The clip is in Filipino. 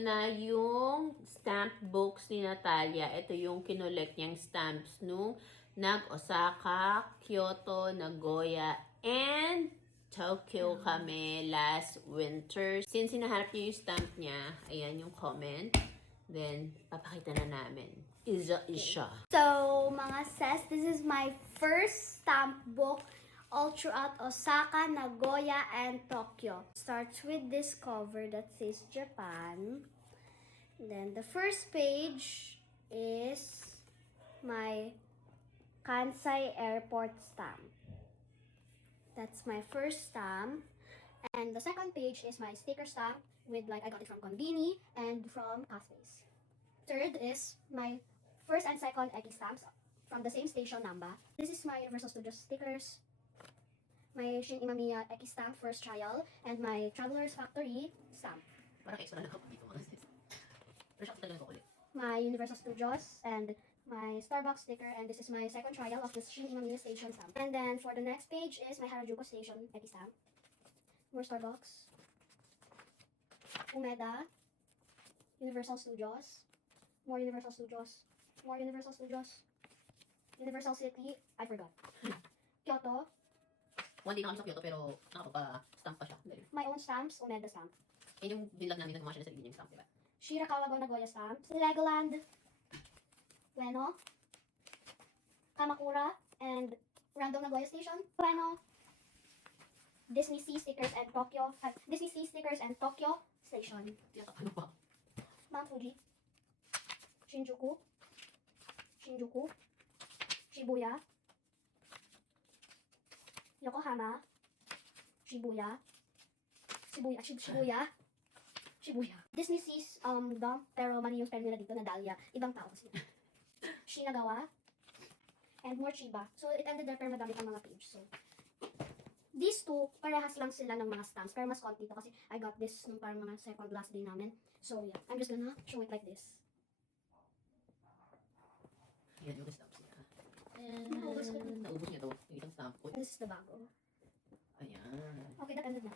na yung stamp books ni Natalia. Ito yung kinolect niyang stamps nung nag-Osaka, Kyoto, Nagoya, and Tokyo kami last winter. Since hinahanap niya yung stamp niya, ayan yung comment. Then, papakita na namin. Isa. So, mga sis, this is my first stamp book all throughout Osaka, Nagoya, and Tokyo. Starts with this cover that says Japan. Then the first page is my Kansai Airport stamp. That's my first stamp. And the second page is my sticker stamp with like I got it from Konbini and from Caspace. Third is my first and second Eki stamps from the same station number. This is my Universal Studios stickers, my Shin Imamiya Eki stamp first trial, and my Traveler's Factory stamp. Parang extra lang ako dito mga sis. Pero siya talaga ko ulit. My Universal Studios and my Starbucks sticker, and this is my second trial of the Shin Imamiya station stamp. And then for the next page is my Harajuku station Eki stamp. More Starbucks. Umeda. Universal Studios. More Universal Studios. More Universal Studios. Universal City. I forgot. Kyoto. One day na kami sa Kyoto pero nakapagpa-stamp pa siya. Galing. My own stamps. Umeda stamp. Yan yung bilag namin ng mga siya sa sarili yung stamp, diba? Shirakawa Go Nagoya stamps. Legoland. Ueno. Kamakura. And Random Nagoya Station. Ueno. Disney Sea stickers and Tokyo. Disney Sea stickers and Tokyo Station. Ano pa? Mount Fuji. Shinjuku. Shinjuku. Shibuya. Yokohama. Shibuya. Shibuya. Disney Seas dump, pero mali yung spell nila dito na Dahlia. Ibang tao kasi. Shinagawa. And more Chiba. So it ended there pero madami pang mga page. So these two, parehas lang sila ng mga stamps. Pero mas konti to kasi I got this nung parang mga second last day namin. So yeah, I'm just gonna show it like this. Yan yung stamps niya. And naubos niya to. Yung isang stamp. Uy, This is the bago. ayan. Okay, that ended na.